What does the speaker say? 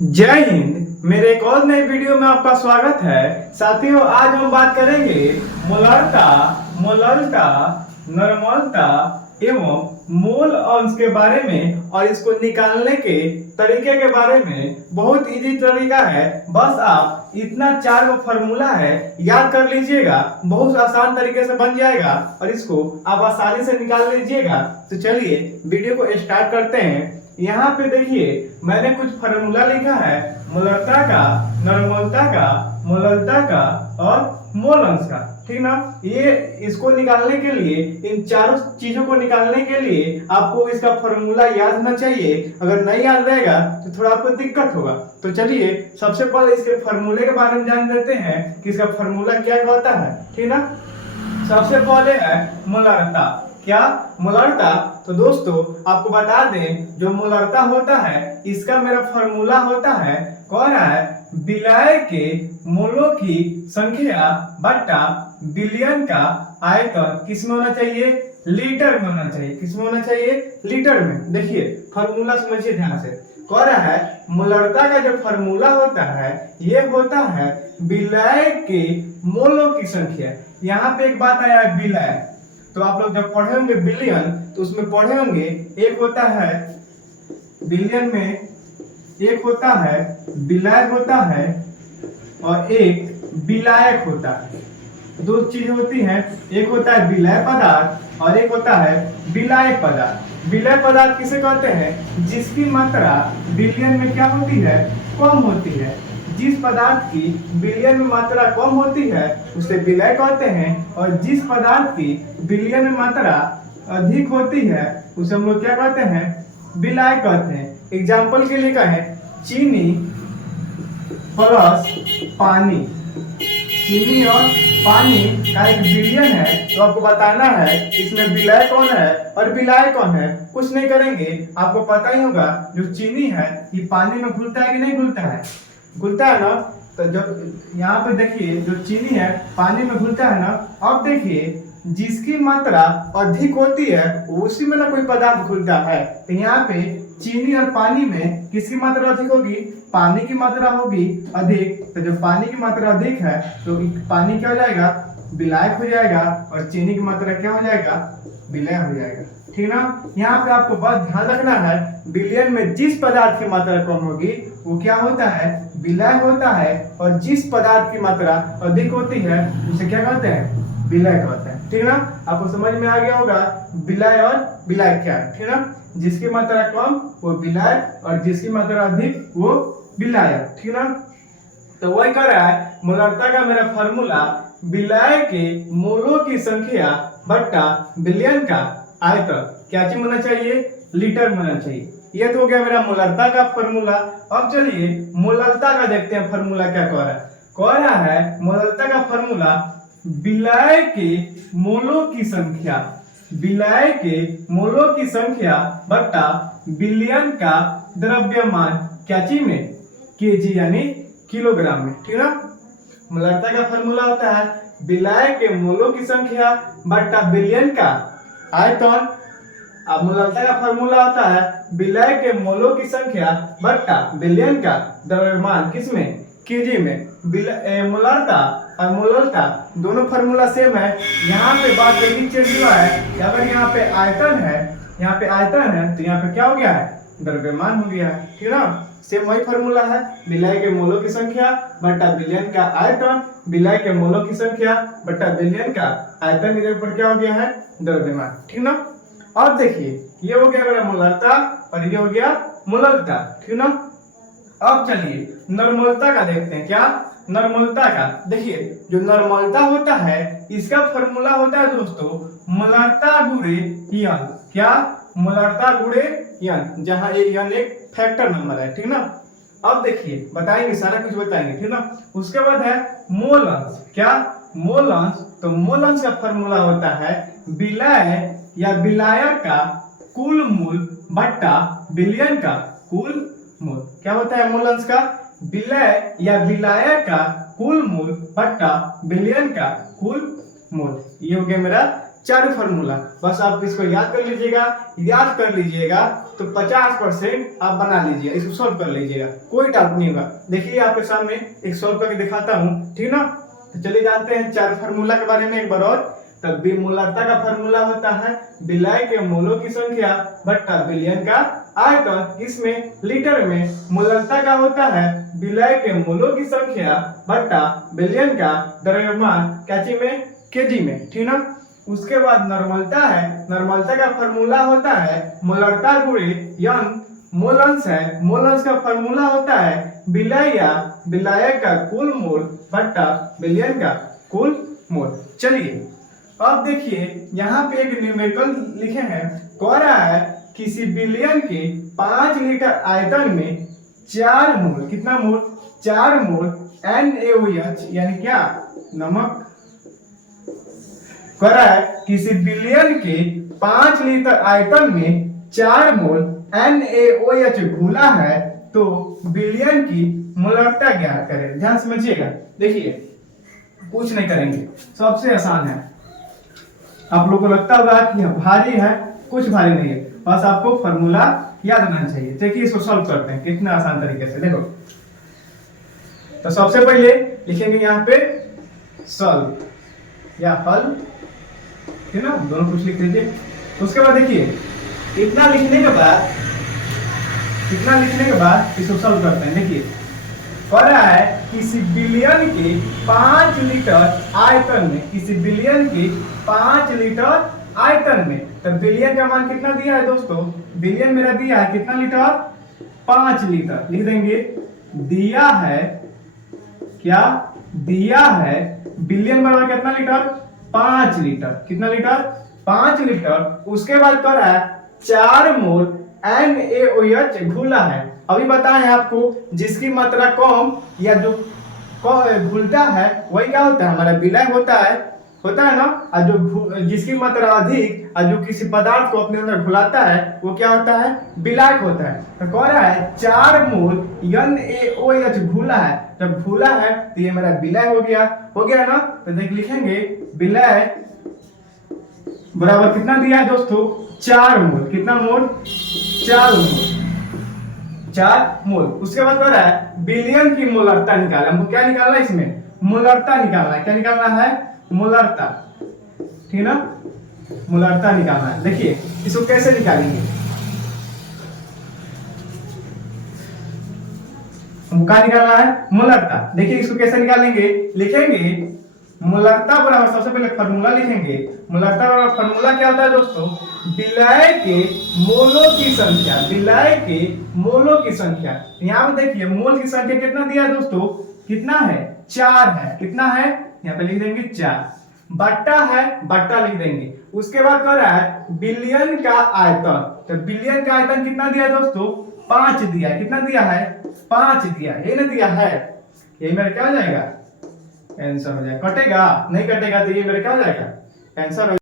जय हिंद। मेरे एक और नए वीडियो में आपका स्वागत है। साथियों, आज हम बात करेंगे मोलरता, मोलरता, नॉर्मलता एवं मोल अंश के बारे में और इसको निकालने के तरीके के बारे में। बहुत इजी तरीका है, बस आप इतना 4 गो फॉर्मूला है याद कर लीजिएगा, बहुत आसान तरीके से बन जाएगा और इसको आप आसानी से निकाल लीजिएगा। तो चलिए वीडियो को स्टार्ट करते हैं। यहाँ पे देखिए मैंने कुछ फार्मूला लिखा है मोलरता का, नॉर्मलता का, मोलरता का और मोल अंश का, ठीक ना। ये इसको निकालने के लिए, इन चारों चीजों को निकालने के लिए आपको इसका फार्मूला याद होना चाहिए। अगर नहीं याद रहेगा तो थोड़ा आपको दिक्कत होगा। तो चलिए सबसे पहले इसके फार्मूले के बारे में जान लेते हैं कि इसका फार्मूला क्या होता है, ठीक ना। सबसे पहले है मोलरता। क्या? मोलरता। तो दोस्तों आपको बता दें, जो मोलरता होता है इसका मेरा फॉर्मूला होता है, कौन है, विलय के मोलों की संख्या बटा बिलियन का आयतन किस में होना चाहिए, लीटर में होना चाहिए। किस में होना चाहिए? लीटर में। देखिए फॉर्मूला समझिए ध्यान से। कौन है, मोलरता का जो फॉर्मूला होता है ये होता है विलय के मोलों की संख्या। यहाँ पे एक बात आया है विलय, तो आप लोग जब पढ़े होंगे बिलियन तो उसमें पढ़े होंगे एक होता है बिलियन में, एक होता है विलय होता है और एक विलायक होता है। दो चीजें होती हैं, एक होता है विलय पदार्थ और एक होता है विलायक पदार्थ। विलय पदार्थ किसे कहते हैं? जिसकी मात्रा बिलियन में क्या होती है, कम होती है। जिस पदार्थ की बिलियन में मात्रा कम होती है उसे विलय कहते हैं, और जिस पदार्थ की बिलियन में मात्रा अधिक होती है उसे हम लोग क्या कहते हैं, विलायक कहते हैं। एग्जाम्पल के लिए कहें, चीनी प्लस पानी, चीनी और पानी का एक बिलियन है, तो आपको बताना है इसमें विलय कौन है और विलायक कौन है। कुछ नहीं करेंगे, आपको पता ही होगा जो चीनी है ये पानी में घुलता है कि नहीं घुलता है, घुलता है ना। तो जब यहाँ पे देखिए जो चीनी है पानी में घुलता है ना। अब देखिए जिसकी मात्रा अधिक होती है उसी में ना कोई पदार्थ घुलता है। तो यहाँ पे चीनी और पानी में किसकी मात्रा अधिक होगी, पानी की मात्रा होगी अधिक। तो जब पानी की मात्रा अधिक है तो पानी क्या हो जाएगा, विलायक हो जाएगा, और चीनी की मात्रा क्या हो जाएगा, विलय हो जाएगा, ठीक ना। यहाँ पे आपको बस ध्यान रखना है, बिलियन में जिस पदार्थ की मात्रा कम होगी वो क्या होता है, विलय होता है, और जिस पदार्थ की मात्रा अधिक होती है उसे क्या कहते हैं, विलय कहते हैं, ठीक ना। आपको समझ में आ गया होगा विलय और विलायक क्या है, ठीक ना। जिसकी मात्रा कम वो विलय और जिसकी मात्रा अधिक वो विलायक, ठीक ना। तो वही कर रहा है मोलरता का मेरा फॉर्मूला विलय के मोलों की संख्या बट्टा बिलियन का आयतन क्या चीज होना चाहिए, लीटर में होना चाहिए। ये तो हो गया मेरा मोलरता का फॉर्मूला। अब चलिए मोलरता का देखते हैं फॉर्मूला क्या कह रहा है। कह रहा है मोलरता का फॉर्मूला विलय के मोलों की संख्या, विलय के मोलों की संख्या बट्टा बिलियन का द्रव्यमान क्या चीज में, केजी यानी किलोग्राम में, ठीक ना। मोलरता का फॉर्मूला होता है विलय के मोलों की संख्या बट्टा बिलियन का आयतन। अब मोलरता का फॉर्मूला होता है विलय के मोलों की संख्या बट्टा बिलियन का द्रव्यमान किसमें, केजी में। मोलरता और मोलरता दोनों फॉर्मूला सेम है। यहाँ पे बात एक चेंज हुआ है, अगर यहाँ पे आयतन है, यहाँ पे आयतन है तो यहाँ पे क्या हो गया है, द्रव्यमान हो गया है, ठीक ना। सेम वही फॉर्मूला है, विलय के मोलों की संख्या बट्टा बिलियन का आयतन, विलय के मोलों की संख्या बट्टा बिलियन का आयतन के ऊपर क्या हो गया है, द्रव्यमान, ठीक ना। अब देखिए ये हो गया मेरा मोलरता और ये हो गया मोलरता, ठीक ना। अब चलिए नॉर्मलता का देखते हैं। क्या? नॉर्मलता का। देखिए जो नॉर्मलता होता है इसका फॉर्मूला होता है दोस्तों मोलरता गुणे यन। क्या? मोलरता गुणे यन, जहां ये यन एक फैक्टर नंबर है, ठीक ना। अब देखिए बताएंगे, सारा कुछ बताएंगे, ठीक ना। उसके बाद है मोल अंश। क्या? मोल अंश। तो मोल अंश का फॉर्मूला होता है विलय या विलायक का कुल मूल बट्टा बिलियन का कुल मूल। क्या होता है मोल अंश का? विलय या विलायक का कुल मूल बट्टा बिलियन का कुल मूल। ये हो गया मेरा चारों फार्मूला, बस आप इसको याद कर लीजिएगा। याद कर लीजिएगा तो 50% आप बना लीजिएगा, इसको सॉल्व कर लीजिएगा, कोई डाउट नहीं होगा। देखिए आपके सामने एक सॉल्व करके दिखाता हूँ, ठीक ना। तो चलिए जानते हैं चार फार्मूला के बारे में एक बार और। तब विमूलता का फार्मूला होता है विलय के मोलों की संख्या बट्टा विलयन का आयतन, इसमें लीटर में। मूलता का होता है विलय के मोलों की संख्या बट्टा विलयन का द्रव्यमान कैची में, केजी में, ठीक ना। उसके बाद नॉर्मलता है, नॉर्मलता का फार्मूला होता है मोलरता गुणे यन मोलंस है। मोलंस का फार्मूला होता है विलय या विलायक का कुल मोल बट्टा विलयन का कुल मोल। चलिए अब देखिए यहाँ पे एक न्यूमेरिकल लिखे हैं, कह रहा है किसी विलयन के 5 लीटर आयतन में 4 मोल, कितना मोल, 4 मोल NaOH यानी क्या, नमक। कह रहा है किसी विलयन के 5 लीटर आयतन में 4 मोल NaOH घुला है, तो विलयन की मोलरता ज्ञात करें। ध्यान समझिएगा, देखिए कुछ नहीं करेंगे, सबसे आसान है। आप लोग को लगता होगा कि भारी है, कुछ भारी नहीं है, बस आपको फार्मूला याद रहना चाहिए। देखिए इसको सॉल्व करते हैं कितना आसान तरीके से, देखो। तो सबसे पहले लिखेंगे यहाँ पे सॉल्व या हल, ठीक ना, दोनों कुछ लिख लीजिए। उसके बाद देखिए इतना लिखने के बाद, इतना लिखने के बाद इसको सॉल्व करते हैं। देखिए कह रहा है किसी विलयन के 5 लीटर आयतन में, किसी विलयन के 5 लीटर आयतन में, तो विलयन का मान कितना दिया है दोस्तों, विलयन मेरा दिया है कितना लीटर, 5 लीटर। लिख देंगे दिया है, क्या दिया है, विलयन बराबर कितना लीटर, 5 लीटर, कितना लीटर, 5 लीटर। उसके बाद कह रहा है 4 मोल NaOH घुला है। अभी बताएं आपको, जिसकी मात्रा कम या जो घुलता है वही क्या होता है, हमारा विलय होता है ना। और जो जिसकी मात्रा अधिक और जो किसी पदार्थ को अपने अंदर घुलाता है वो क्या होता है, विलायक होता है। तो कह रहा है 4 मोल NaOH घुला है, जब घुला है तो ये मेरा विलय हो गया ना। तो देख लिखेंगे विलय बराबर कितना दिया है दोस्तों, 4 मोल, कितना मोल, 4 मोल, 4 मोल। उसके बाद कह रहा है विलयन की मोलरता निकालना, हमको क्या निकालना है, इसमें मोलरता निकालना है। क्या निकालना है, मोलरता, ठीक ना, मोलरता निकालना है। देखिए इसको कैसे निकालेंगे, हमको क्या निकालना है, मोलरता। देखिए इसको कैसे निकालेंगे, लिखेंगे मोलरता बराबर, सबसे पहले फार्मूला लिखेंगे। मोलरता बराबर फार्मूला क्या होता है दोस्तों, विलय के मोलों की संख्या, विलय के मोलों की संख्या। यहाँ पे देखिए मोल की संख्या कितना दिया है दोस्तों, कितना है, 4 है, कितना है, यहाँ पे लिख देंगे 4, बट्टा है, बट्टा लिख देंगे। उसके बाद कह रहा है विलयन का आयतन, तो विलयन का आयतन कितना दिया है दोस्तों, 5 दिया है, कितना दिया है, 5 दिया है, ये ना दिया है, यही मेरा क्या हो जाएगा, आंसर हो जाएगा। कटेगा नहीं, कटेगा तो ये मेरा क्या हो जाएगा, आंसर हो